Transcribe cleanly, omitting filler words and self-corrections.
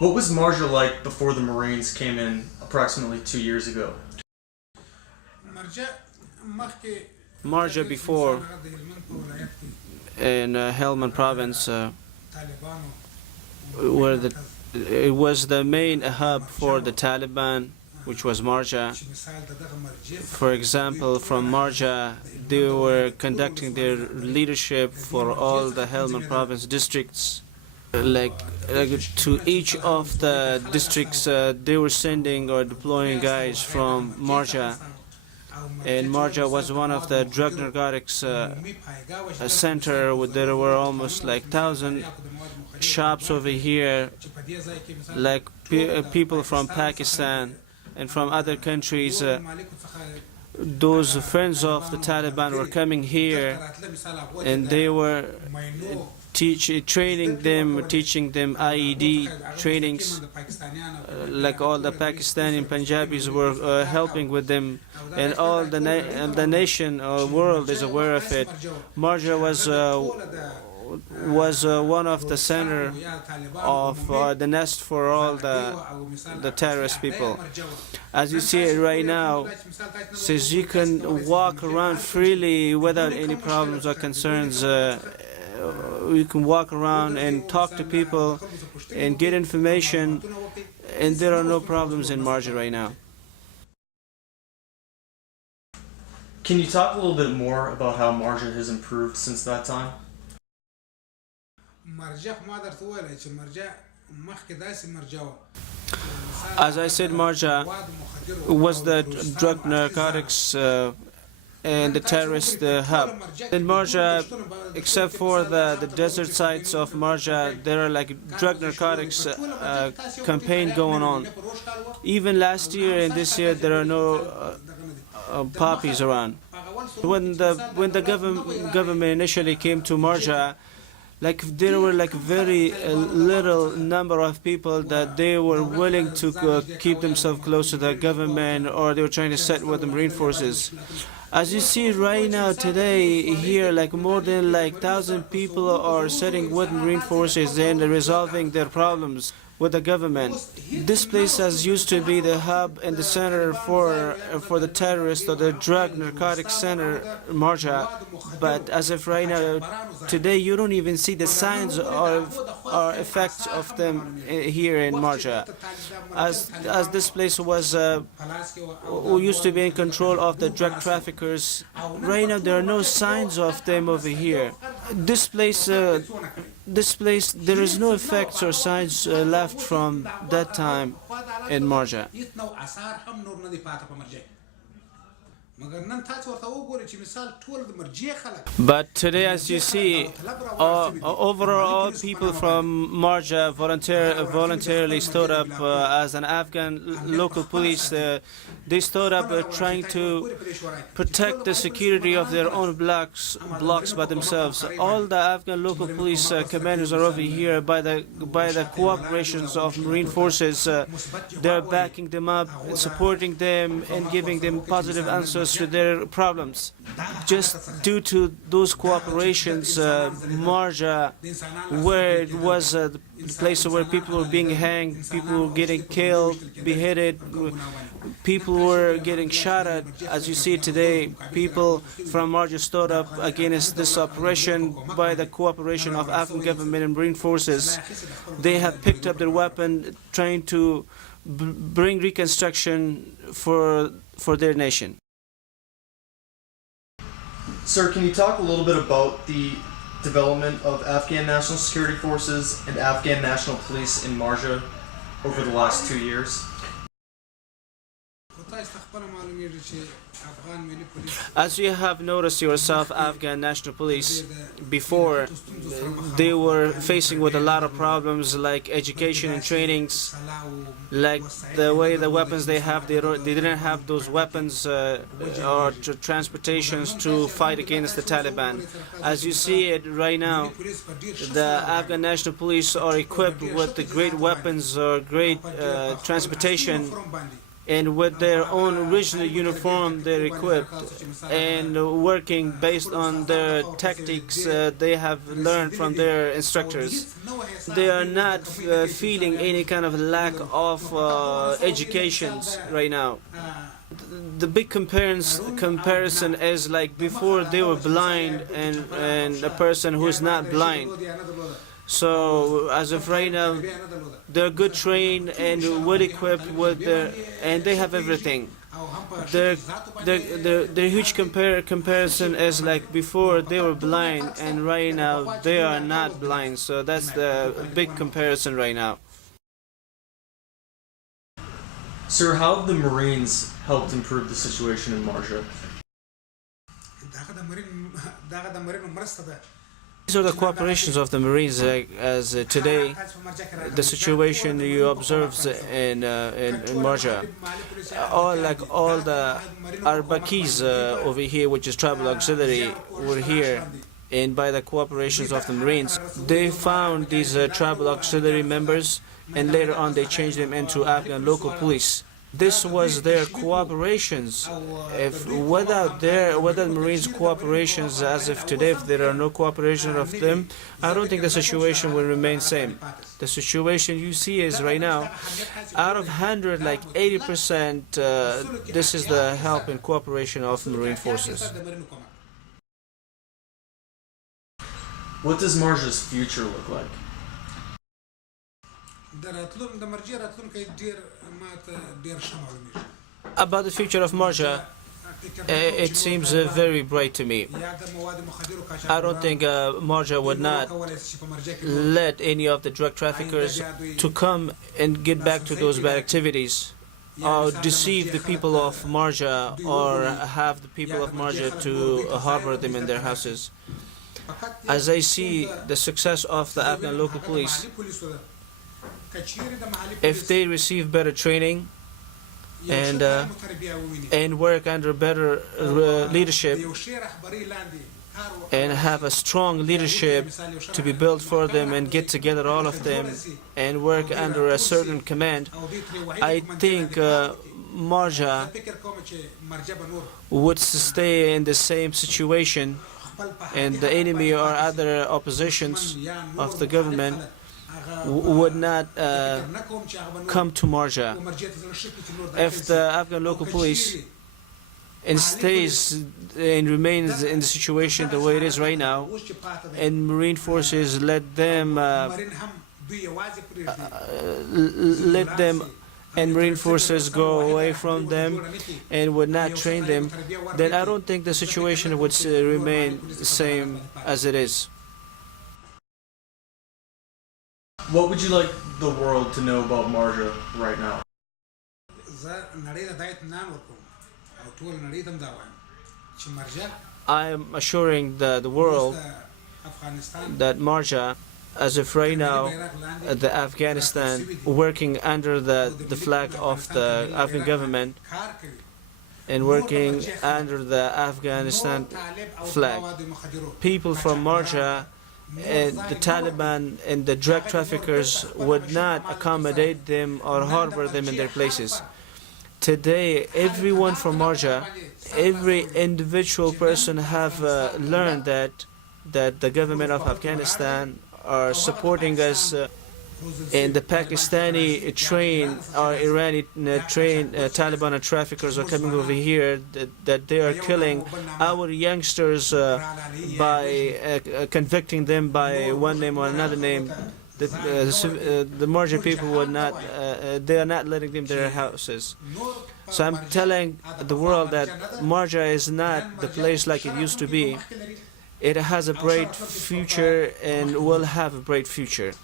What was Marjah like before the Marines came in approximately 2 years ago? Marjah before in Helmand province, it was the main hub for the Taliban, which was Marjah. For example, from Marjah, they were conducting their leadership for all the Helmand province districts. Like to each of the districts, they were sending or deploying guys from Marjah. And Marjah was one of the drug narcotics center. There were almost like 1,000 shops over here, like people from Pakistan and from other countries. Those friends of the Taliban were coming here, and they were teaching them IED trainings, like all the Pakistani and Punjabis were helping with them, and all the nation or world is aware of it. Marjah was one of the center of the nest for all the terrorist people. As you see it right now, since you can walk around freely without any problems or concerns. You can walk around and talk to people and get information, and there are no problems in Marjah right now. Can you talk a little bit more about how Marjah has improved since that time? As I said, Marjah was the drug narcotics and the terrorist hub. In Marjah, except for the desert sites of Marjah, there are like drug narcotics campaign going on. Even last year and this year, there are no poppies around. When the government initially came to Marjah, like there were like very little number of people that they were willing to keep themselves close to the government, or they were trying to set with the Marine forces. As you see right now today here, like more than like 1,000 people are sitting with Marine forces and resolving their problems with the government. This place has used to be the hub and the center for the terrorists or the drug narcotics center, Marjah. But as of right now, today you don't even see the signs of or effects of them here in Marjah. As this place was used to be in control of the drug traffickers, right now there are no signs of them over here. This place, there is no effects or signs left from that time in Marjah. But today, as you see, overall people from Marjah voluntarily stood up as an Afghan local police. They stood up trying to protect the security of their own blocks by themselves. All the Afghan local police commanders are over here by the cooperations of Marine forces. They're backing them up, supporting them, and giving them positive answers to their problems. Just due to those cooperations, Marjah, where it was the place where people were being hanged, people were getting killed, beheaded, people were getting shot at. As you see today, people from Marjah stood up against this operation by the cooperation of Afghan government and Marine forces. They have picked up their weapon, trying to bring reconstruction for their nation. Sir, can you talk a little bit about the development of Afghan National Security Forces and Afghan National Police in Marjah over the last 2 years? As you have noticed yourself, Afghan National Police, before, they were facing with a lot of problems like education and trainings, like the way the weapons they have, they didn't have those weapons or transportations to fight against the Taliban. As you see it right now, the Afghan National Police are equipped with the great weapons or great transportation, and with their own original uniform they're equipped and working based on their tactics they have learned from their instructors. They are not feeling any kind of lack of educations right now. The big comparison is like before they were blind and a person who is not blind. So as of right now, they're good trained and well equipped with their, and they have everything. Their huge comparison is like before they were blind and right now they are not blind. So that's the big comparison right now. Sir, how have the Marines helped improve the situation in Marjah? These are the cooperations of the Marines as today the situation you observe in Marjah. All the Arbakis over here, which is tribal auxiliary, were here, and by the cooperations of the Marines, they found these tribal auxiliary members, and later on they changed them into Afghan local police. This was their cooperations. If without the Marines' cooperations, as of today, if there are no cooperation of them, I don't think the situation will remain same. The situation you see is right now, out of 100, like 80%, this is the help and cooperation of the Marine forces. What does Marjah's future look like? About the future of Marjah, it seems very bright to me. I don't think Marjah would not let any of the drug traffickers to come and get back to those bad activities, or deceive the people of Marjah, or have the people of Marjah to harbor them in their houses. As I see the success of the Afghan local police, if they receive better training and work under better leadership and have a strong leadership to be built for them and get together all of them and work under a certain command, I think Marjah would stay in the same situation, and the enemy or other oppositions of the government would not come to Marjah. If the Afghan local police stays and remains in the situation the way it is right now, and Marine forces let them and Marine forces go away from them and would not train them, then I don't think the situation would remain the same as it is. What would you like the world to know about Marjah right now? I am assuring the world that Marjah, as of right now, the Afghanistan, working under the flag of the Afghan government and working under the Afghanistan flag. People from Marjah and the Taliban and the drug traffickers would not accommodate them or harbor them in their places. Today, everyone from Marjah, every individual person have learned that the government of Afghanistan are supporting us, and the Pakistani train or Iranian train Taliban traffickers are coming over here, that they are killing our youngsters by convicting them by one name or another name. The Marjah people would not, they are not letting them their houses. So I'm telling the world that Marjah is not the place like it used to be. It has a bright future and will have a bright future.